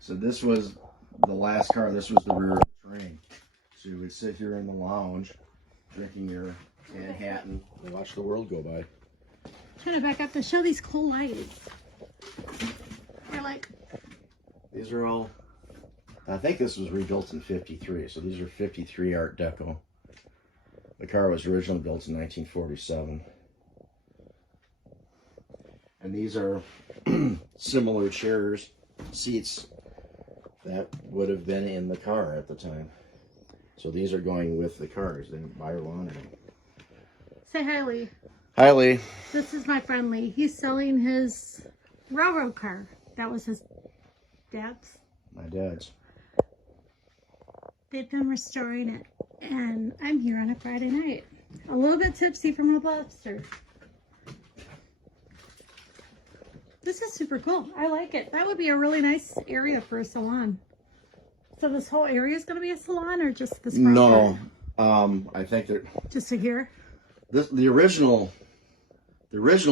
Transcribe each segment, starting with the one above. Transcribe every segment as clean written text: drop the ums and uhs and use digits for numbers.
So this was the last car. This was the rear of the train. So you would sit here in the lounge, drinking your Manhattan, and watch the world go by. Trying to back up to show these cool lights. They're like... These are all... I think this was rebuilt in 53, so these are 53 Art Deco. The car was originally built in 1947. And these are similar chairs, seats that would have been in the car at the time. So these are going with the cars. They didn't buy or wanted them. Say hi, Lee. Hi, Lee. This is my friend Lee. He's selling his railroad car. That was his dad's. My dad's. They've been restoring it. And I'm here on a Friday night. A little bit tipsy from a lobster. This is super cool. I like it. That would be a really nice area for a salon. So this whole area is going to be a salon, or just this front No, part? I think that Just to here? the original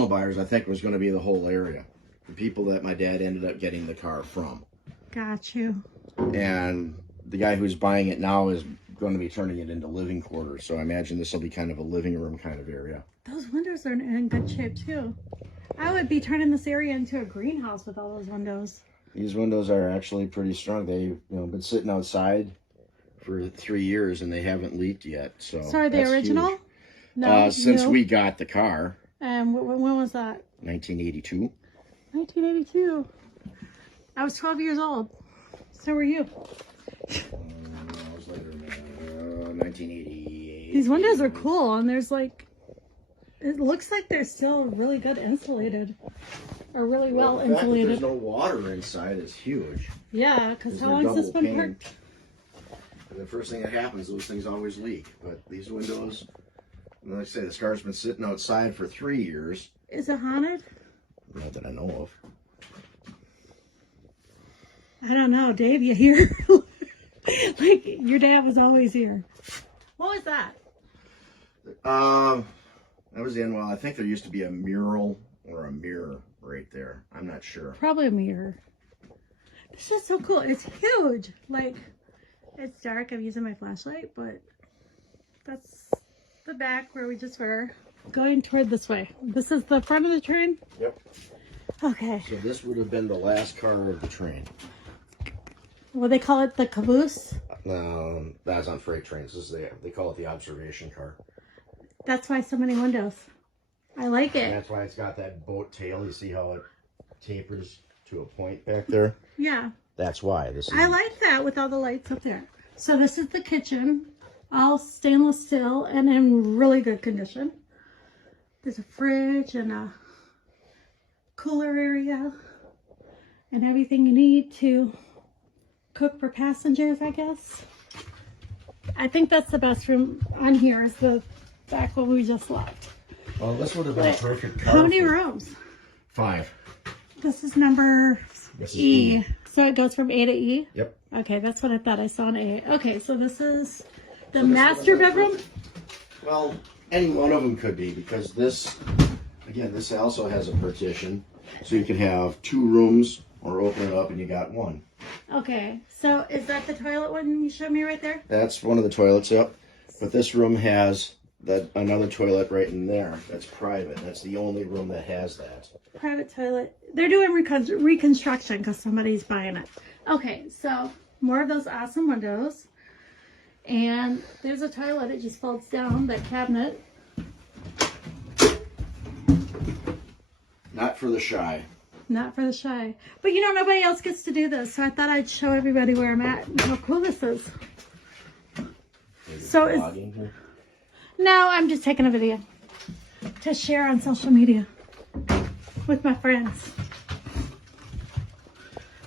buyers, I think, was going to be the whole area. The people that my dad ended up getting the car from. Got you. And the guy who's buying it now is going to be turning it into living quarters. So I imagine this will be kind of a living room kind of area. Those windows are in good shape too. I would be turning this area into a greenhouse with all those windows. These windows are actually pretty strong. They've been sitting outside for 3 years and they haven't leaked yet. So are they that's original? huge. No. Since we got the car. And when was that? 1982. 1982. I was 12 years old. So were you. I was later, 1988. These windows are cool, and there's like, it looks like they're still really good insulated, or really well the fact that insulated. there's no water inside is huge. Yeah, because how They're long has this double been pane. parked? The first thing that happens, those things always leak. But these windows, like I say, this car's been sitting outside for 3 years. Is it haunted? Not that I know of. I don't know, Dave. You here? Like your dad was always here. What was that? That was the end. Well, I think there used to be a mural or a mirror right there. I'm not sure. Probably a mirror. This is so cool. It's huge. Like, it's dark. I'm using my flashlight, but that's the back where we just were. Going toward this way. This is the front of the train? Yep. Okay. So this would have been the last car of the train. Well, they call it the caboose. That's on freight trains. This is they call it the observation car. That's why so many windows. I like And it. that's why it's got that boat tail. You see how it tapers to a point back there? Yeah. That's why. This is. I like that with all the lights up there. So this is the kitchen. All stainless steel and in really good condition. There's a fridge and a cooler area and everything you need to cook for passengers, I guess. I think that's the best room on here is the back one we just left. Well, this would have been a perfect car. How many for rooms? 5. This is number This is E. So it goes from A to E? Yep. Okay, that's what I thought I saw an A. Okay, so this is the master bedroom? Well, any one of them could be because this, again, this also has a partition. So you could have 2 rooms or open it up and you got 1. Okay, so is that the toilet one you showed me right there? That's one of the toilets, yep. But this room has another toilet right in there. That's private. That's the only room that has that. Private toilet. They're doing reconstruction because somebody's buying it. Okay, so more of those awesome windows. And there's a toilet. It just folds down, that cabinet. Not for the shy. Not for the shy. But you know, nobody else gets to do this. So I thought I'd show everybody where I'm at and how cool this is. So it's... No, I'm just taking a video to share on social media with my friends.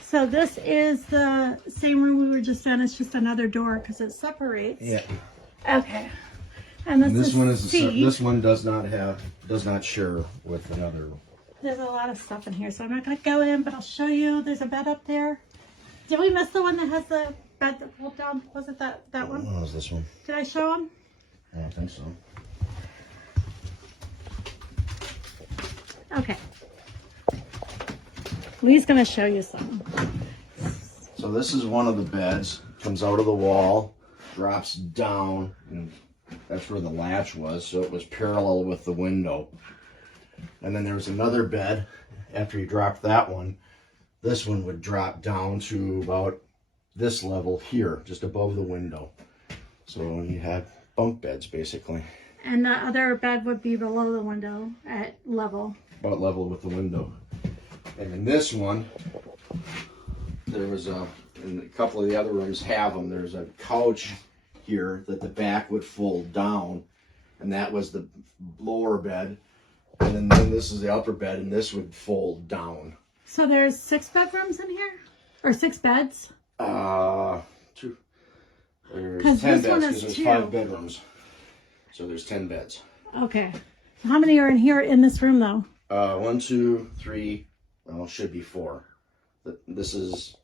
So this is the same room we were just in. It's just another door because it separates. Yeah. Okay. And This one is C. this one does not share with another. There's a lot of stuff in here, so I'm not going to go in, but I'll show you. There's a bed up there. Did we miss the one that has the bed that pulled down? Was it that one? What was this one? Did I show them? I don't think so. Okay. Lee's going to show you something. So this is one of the beds. Comes out of the wall, drops down, and that's where the latch was, so it was parallel with the window. And then there was another bed. After you dropped that one, this one would drop down to about this level here, just above the window. So you had bunk beds, basically. And the other bed would be below the window at level. About level with the window. And in this one, there was and a couple of the other rooms have them. There's a couch here that the back would fold down, and that was the lower bed. And then this is the upper bed, and this would fold down. So there's 6 bedrooms in here? Or 6 beds? 2. There's 'Cause 10 this one beds, is because 2. there's 5 bedrooms. So there's 10 beds. Okay. So how many are in here in this room, though? 1, 2, 3, well, should be 4. This is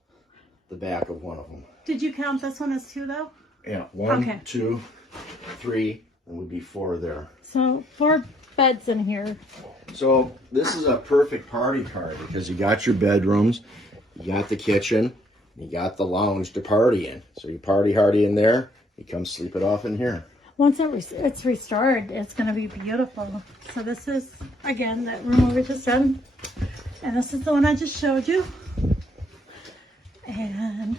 the back of one of them. Did you count this one as 2, though? Yeah, 1, Okay. 2, 3, and would be 4 there. So 4 beds in here. So this is a perfect party car because you got your bedrooms, you got the kitchen, you got the lounge to party in. So you party hardy in there, you come sleep it off in here. Once it's restored, it's going to be beautiful. So this is, again, that room we just done. And this is the one I just showed you. And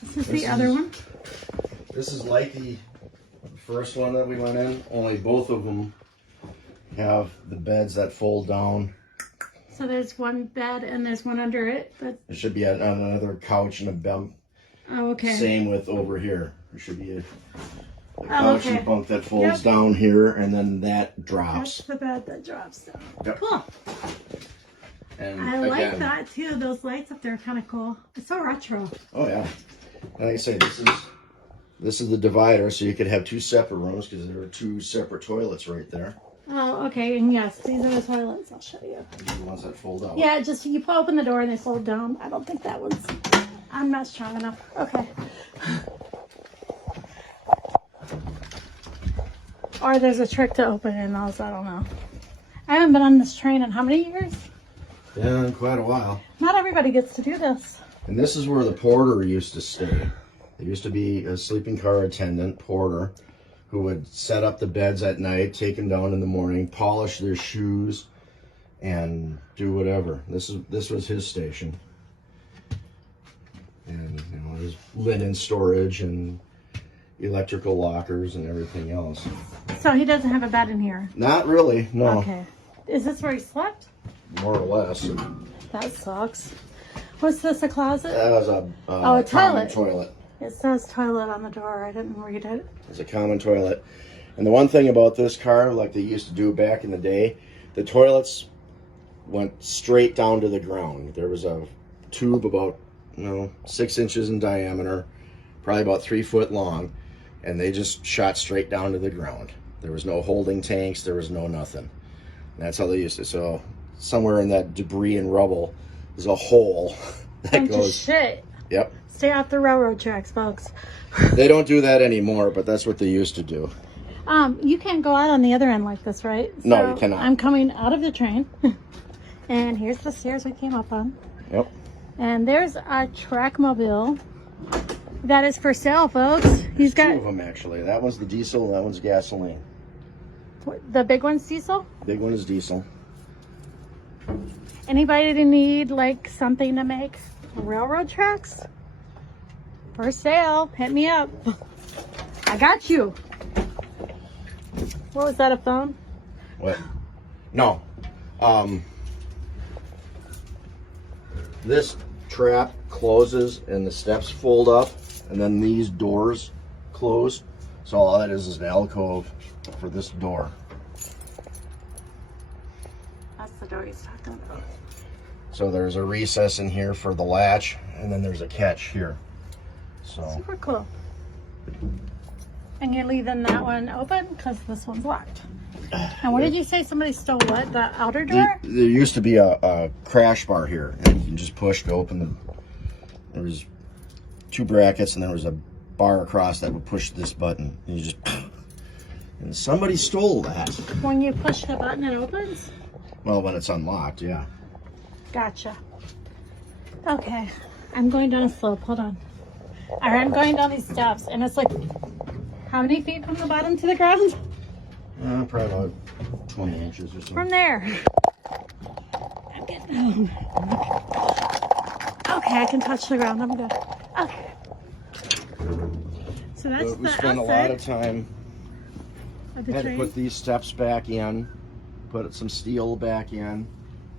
this is the other one. This is like the first one that we went in, only both of them have the beds that fold down. So there's one bed and there's one under it. But There should be another couch and a bunk. oh, okay. Same with over here. There should be a couch okay. and bunk that folds down here, and then that That's drops. the bed that drops down. Yep. Cool. And I like again, that too. Those lights up there are kind of cool. It's so retro. Oh yeah. And like I say, this is the divider, so you could have 2 separate rooms because there are 2 separate toilets right there. Oh, okay. And yes, these are the toilets. I'll show you. These are the ones that fold out. Yeah, just you open the door and they fold down. I don't think that one's. I'm not strong enough. Okay. Or there's a trick to open it and those. I don't know. I haven't been on this train in how many years? Yeah, in quite a while. Not everybody gets to do this. And this is where the porter used to stay. There used to be a sleeping car attendant, porter, who would set up the beds at night, take them down in the morning, polish their shoes, and do whatever. This was his station. And there's linen storage and electrical lockers and everything else. So he doesn't have a bed in here. Not really, no. Okay. Is this where he slept? More or less. That sucks. What's this, a closet? That was a a common toilet. toilet. It says toilet on the door. I didn't read it. It's a common toilet. And the one thing about this car, like they used to do back in the day, the toilets went straight down to the ground. There was a tube about 6 inches in diameter, probably about 3 foot long, and they just shot straight down to the ground. There was no holding tanks. There was no nothing. And that's how they used to. So somewhere in that debris and rubble is a hole that Bunch of goes. shit. Yep. Stay off the railroad tracks, folks. They don't do that anymore, but that's what they used to do. You can't go out on the other end like this, right? No, you cannot. I'm coming out of the train. And here's the stairs we came up on. Yep. And there's our Trackmobile. That is for sale, folks. He's 2 got of them, actually. That one's the diesel, and that one's gasoline. the big one's diesel. Big one is diesel. Anybody need like something to make railroad tracks? For sale, hit me up. I got you. What was that, a phone? What? No. This trap closes and the steps fold up, and then these doors close. So all that is an alcove for this door. That's the door he's talking about. So there's a recess in here for the latch, and then there's a catch here. So Super cool. And you're leaving that one open because this one's locked. And what did you say? Somebody stole what? The outer door? there used to be a crash bar here, and you can just push to open the. There was 2 brackets, and there was a bar across that would push this button. And you just. And somebody stole that. When you push the button, it opens? Well, when it's unlocked, yeah. Gotcha. Okay. I'm going down a slope. Hold on. All right, I'm going down these steps, and it's like, how many feet from the bottom to the ground? Probably about 20 inches or so. From there. I'm getting down. Okay, I can touch the ground. I'm good. Okay. So that's But we the spent a lot outside of time. of the Had to train. put these steps back in, put some steel back in,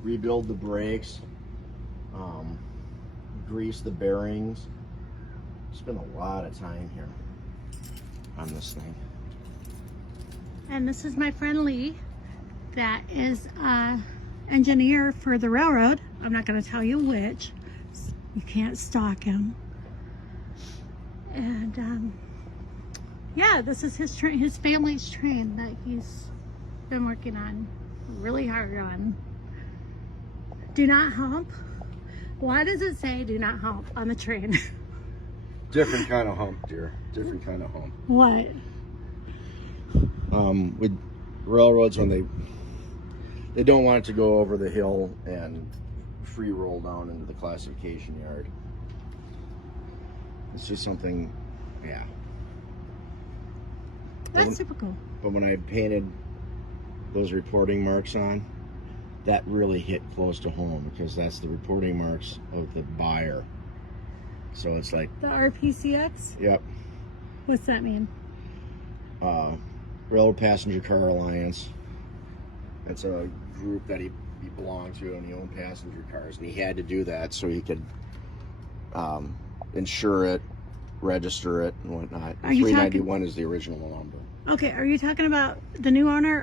rebuild the brakes, grease the bearings. Spent a lot of time here on this thing. And this is my friend Lee, that is engineer for the railroad. I'm not going to tell you which. You can't stalk him. And yeah, this is his train, his family's train that he's been working on really hard on. Do not hump. Why does it say do not hump on the train? Different kind of hump, dear. Different kind of hump. What? With railroads, when they don't want it to go over the hill and free roll down into the classification yard. It's just something, yeah. That's super cool. But when I painted those reporting marks on, that really hit close to home because that's the reporting marks of the buyer. So it's like, The RPCX? yep, What's that mean? Railroad Passenger Car Alliance. That's a group that he belonged to, and he owned passenger cars, and he had to do that so he could insure it, register it, and whatnot. Are you 391 is the original number. Okay, are you talking about the new owner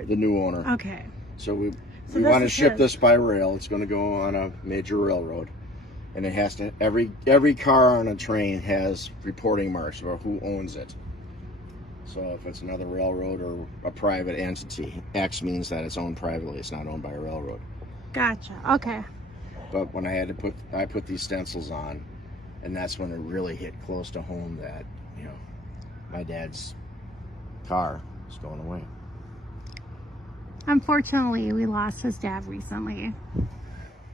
or? The new owner. Okay. So we So we this want to is ship his. this by rail. It's going to go on a major railroad, and it has to every car on a train has reporting marks about who owns it. So if it's another railroad or a private entity, X means that it's owned privately. It's not owned by a railroad. Gotcha. Okay. But when I put these stencils on, and that's when it really hit close to home that, you know, my dad's car is going away. Unfortunately, we lost his dad recently.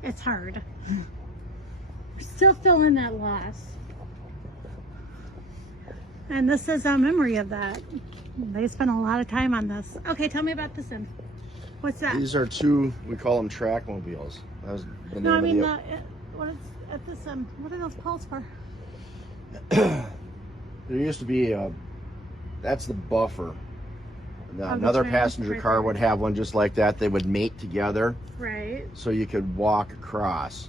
It's hard. We're still feeling that loss. And this is a memory of that. They spent a lot of time on this. Okay, tell me about this one. What's that? These are two, we call them track mobiles. That was the name No, I of mean, the... what is at this what are those poles for? There used to be that's the buffer. Another train, passenger right car there. would have one just like that. They would mate together Right. so you could walk across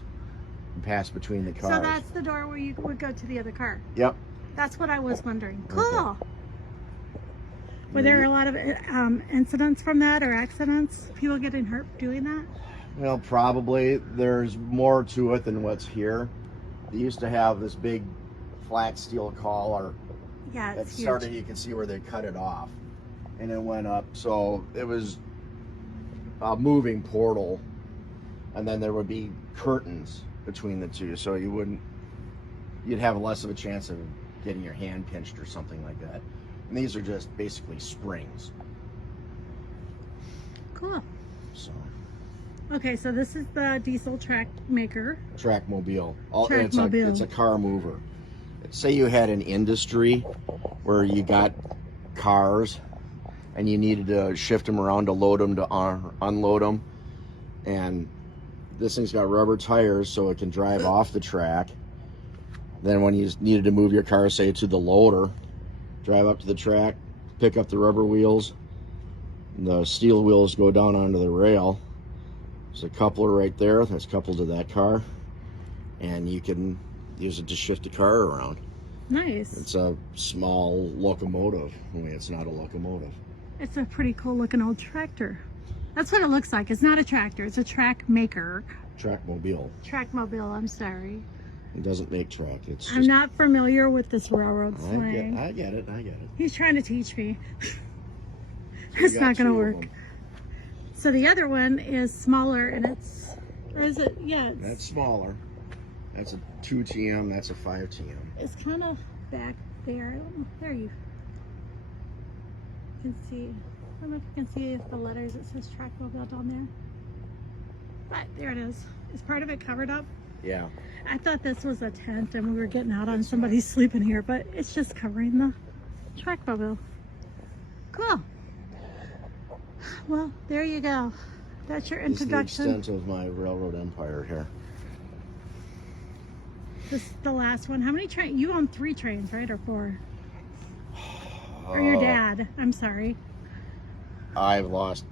and pass between the cars. So that's the door where you would go to the other car. Yep. That's what I was wondering. Okay. Cool. Were there a lot of incidents from that or accidents? People getting hurt doing that? Well, probably. There's more to it than what's here. They used to have this big flat steel collar Yeah, that it's huge. started, you can see where they cut it off. And it went up. So it was a moving portal. And then there would be curtains between the two. So you'd have less of a chance of getting your hand pinched or something like that. And these are just basically springs. Cool. So Okay, so this is the diesel track maker. track mobile. Trackmobile. It's a car mover. Say you had an industry where you got cars and you needed to shift them around to load them to unload them, and this thing's got rubber tires so it can drive off the track. Then when you needed to move your car, say to the loader, drive up to the track, pick up the rubber wheels, the steel wheels go down onto the rail. There's a coupler right there that's coupled to that car, and you can use it to shift the car around. Nice. It's a small locomotive, only it's not a locomotive. It's a pretty cool looking old tractor. That's what it looks like. It's not a tractor. It's a track maker. Trackmobile. Trackmobile, I'm sorry. It doesn't make track. It's I'm just, not familiar with this railroad slang. I get it. He's trying to teach me. So It's you got not going to two of work. them. So the other one is smaller and it's, or is it, yeah, That's smaller. That's a 2 TM. That's a 5 TM. it's kind of back there. I don't know. There you can see. I don't know if you can see the letters. It says Trackmobile down there. But there it is. Is part of it covered up? Yeah. I thought this was a tent and we were getting out on somebody sleeping here, but it's just covering the truck mobile. Cool. Well, there you go. That's your This is the introduction. extent of my railroad empire here. This is the last one. How many trains? You own 3 trains, right? Or 4? Or your dad. I'm sorry. I've lost,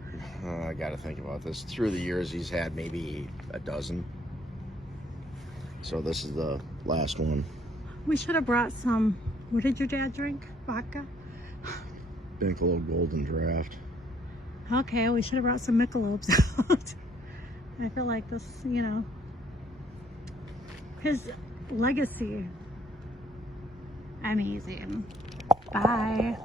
I got to think about this. Through the years, he's had maybe a dozen. So this is the last one. We should have brought some. What did your dad drink? Vodka? Binkalo Golden Draft. Okay, we should have brought some Michelob's out. I feel like this, you know, his legacy. Amazing. Bye.